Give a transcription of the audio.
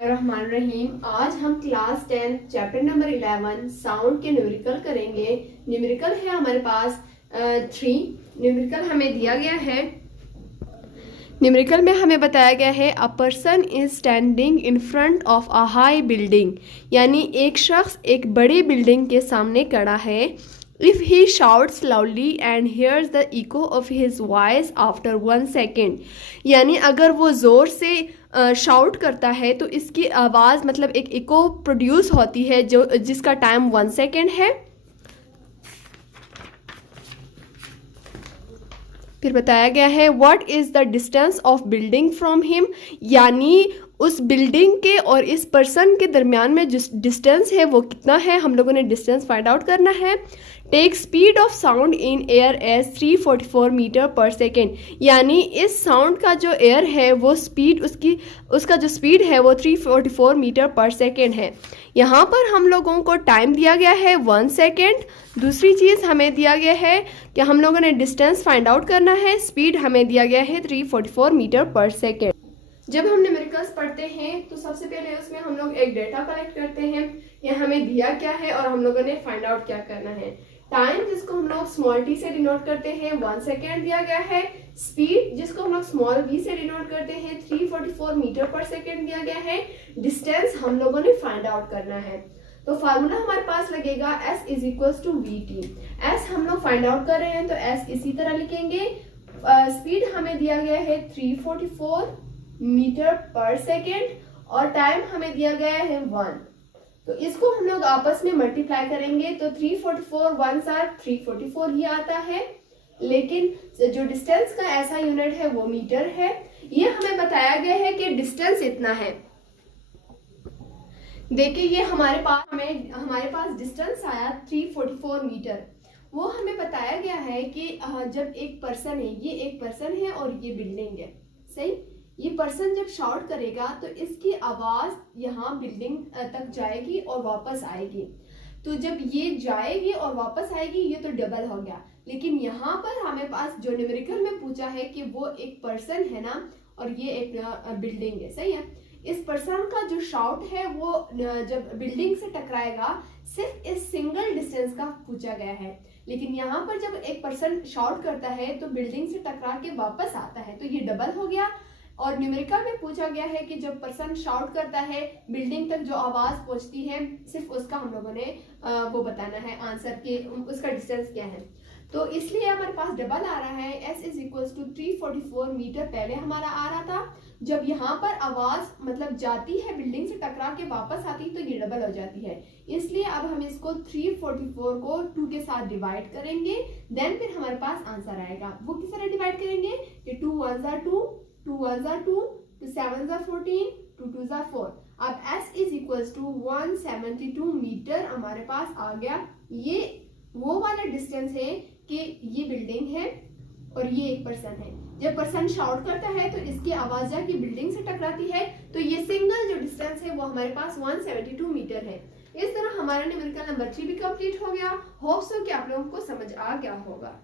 रहमान रहीम। आज हम class 10 chapter number 11 sound के न्यूमेरिकल करेंगे। न्यूमेरिकल है हमारे पास 3। न्यूमेरिकल हमें दिया गया है। न्यूमेरिकल में हमें बताया गया है a person is standing in front of a high building, यानी एक शख्स एक बड़ी बिल्डिंग के सामने खड़ा है। If he shouts loudly and hairs the eco of his voice after 1 second, यानी अगर वो ज़ोर से शाउट करता है तो इसकी आवाज़ मतलब एक इको प्रोड्यूस होती है जो जिसका टाइम 1 सेकेंड है। फिर बताया गया है what is the distance of building from him, यानी उस बिल्डिंग के और इस पर्सन के दरमियान में जिस डिस्टेंस है वो कितना है, हम लोगों ने डिस्टेंस फाइंड आउट करना है। Take speed of sound in air as 344 metre पर सेकेंड, यानी इस साउंड का जो एयर है वो स्पीड उसका जो स्पीड है वो 344 मीटर पर सेकेंड है। यहाँ पर हम लोगों को टाइम दिया गया है 1 सेकेंड। दूसरी चीज़ हमें दिया गया है कि हम लोगों ने डिस्टेंस फाइंड आउट करना है। स्पीड हमें दिया गया है 344 मीटर पर सेकेंड। जब हम न्यूमेरिकल्स पढ़ते हैं तो सबसे पहले उसमें हम लोग एक डेटा कलेक्ट करते हैं, या हमें दिया क्या है और हम लोगों ने फाइंड आउट क्या करना है। टाइम जिसको हम लोग स्मॉल टी से डिनोट करते हैं 1 सेकेंड दिया गया है। स्पीड जिसको हम लोग स्मॉल v से डिनोट करते हैं 344 मीटर पर सेकेंड दिया गया है। डिस्टेंस हम लोगों ने फाइंड आउट करना है। तो फार्मूला हमारे पास लगेगा s is equal to vt। s हम लोग फाइंड आउट कर रहे हैं तो s इसी तरह लिखेंगे। स्पीड हमें दिया गया है 344 मीटर पर सेकेंड और टाइम हमें दिया गया है 1। तो इसको हम लोग आपस में मल्टीप्लाई करेंगे तो 344 1 साथ 344 ही आता है, लेकिन जो डिस्टेंस का ऐसा यूनिट है वो मीटर है। ये हमें बताया गया है कि डिस्टेंस इतना है। देखिए ये हमारे पास डिस्टेंस आया 344 मीटर। वो हमें बताया गया है कि जब एक पर्सन है, ये एक पर्सन है और ये बिल्डिंग है, सही। ये पर्सन जब शाउट करेगा तो इसकी आवाज यहाँ बिल्डिंग तक जाएगी और वापस आएगी। तो जब ये जाएगी और वापस आएगी ये तो डबल हो गया, लेकिन यहाँ पर हमें पास जो न्यूमेरिकल में पूछा है कि वो एक पर्सन है ना और ये एक बिल्डिंग है, सही है। इस पर्सन का जो शाउट है वो जब बिल्डिंग से टकराएगा सिर्फ इस सिंगल डिस्टेंस का पूछा गया है, लेकिन यहाँ पर जब एक पर्सन शाउट करता है तो बिल्डिंग से टकरा के वापस आता है तो ये डबल हो गया। और न्यूमेरिकल में पूछा गया है कि जब पर्सन शाउट करता है बिल्डिंग तक जो आवाज पहुंचती है सिर्फ उसका हम लोगों ने वो बताना है आंसर के उसका डिस्टेंस क्या है। तो इसलिए हमारे पास डबल आ रहा है। s is equal to 344 metre पहले हमारा आ रहा था। जब यहाँ पर आवाज मतलब जाती है बिल्डिंग से टकरा के वापस आती तो ये डबल हो जाती है, इसलिए अब हम इसको 344 को 2 के साथ डिवाइड करेंगे। देन फिर हमारे पास आंसर आएगा। वो किस तरह डिवाइड करेंगे कि 2 1 जार 2, 2 1 जार 2, 2 7 जार 14, 2 2 जार 4। अब s is equal to 172 metre हमारे पास आ गया। ये वो वाला डिस्टेंस है कि ये बिल्डिंग है और ये एक पर्सन है। जब पर्सन शाउट करता है तो इसकी आवाज जाके बिल्डिंग से टकराती है तो ये सिंगल जो डिस्टेंस है वो हमारे पास 172 मीटर है। इस तरह हमारा न्यूमेरिकल नंबर 3 भी कंप्लीट हो गया। होप सो कि आप लोगों को समझ आ गया होगा।